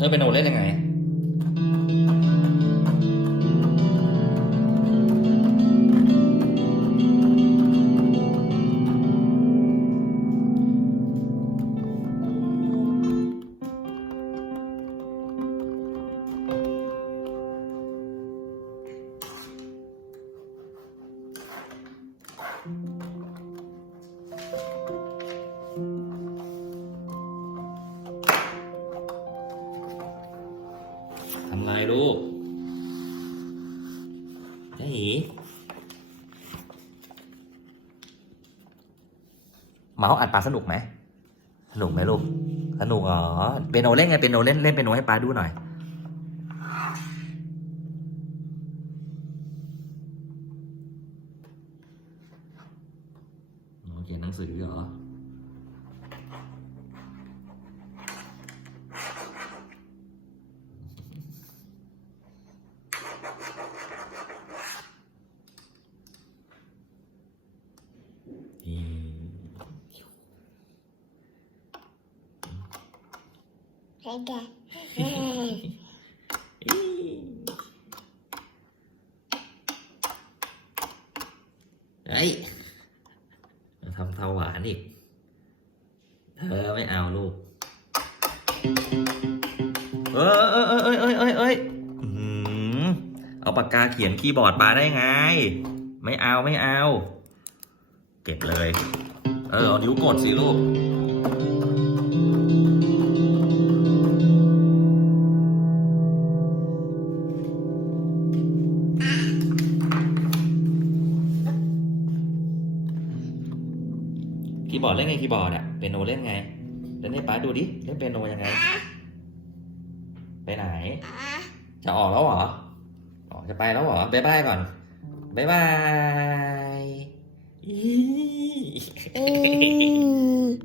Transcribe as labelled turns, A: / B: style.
A: เออเป็นโนเล่นยังไง ทำไงลูกเจ๊หีเมาส์อัดปลาสนุกไหมสนุกไหมลูก สนุกเหรอเป็นโนเล่นไงเป็นโนเล่นเล่นเป็นโนให้ปลาดูหน่อยอ๋อเขียนหนังสือเหรอ อืม
B: ใช่จ้ะ
A: เฮ้ยมาทำเทาห เอาปากกาเขียนคีย์บอร์ดมาได้ไง ไม่เอาไม่เอา เก็บเลย เออเอานิ้วกดสิลูกคีย์บอร์ดเล่นไงคีย์บอร์ดอะเปียโนเล่นไงเล่นให้ป้าดูดิเล่นเปียโนยังไง ไปไหน จะออกแล้วเหรออ๋อ จะไปแล้วเหรอบ๊ายบายก่อนบ๊ายบายอี
B: อืม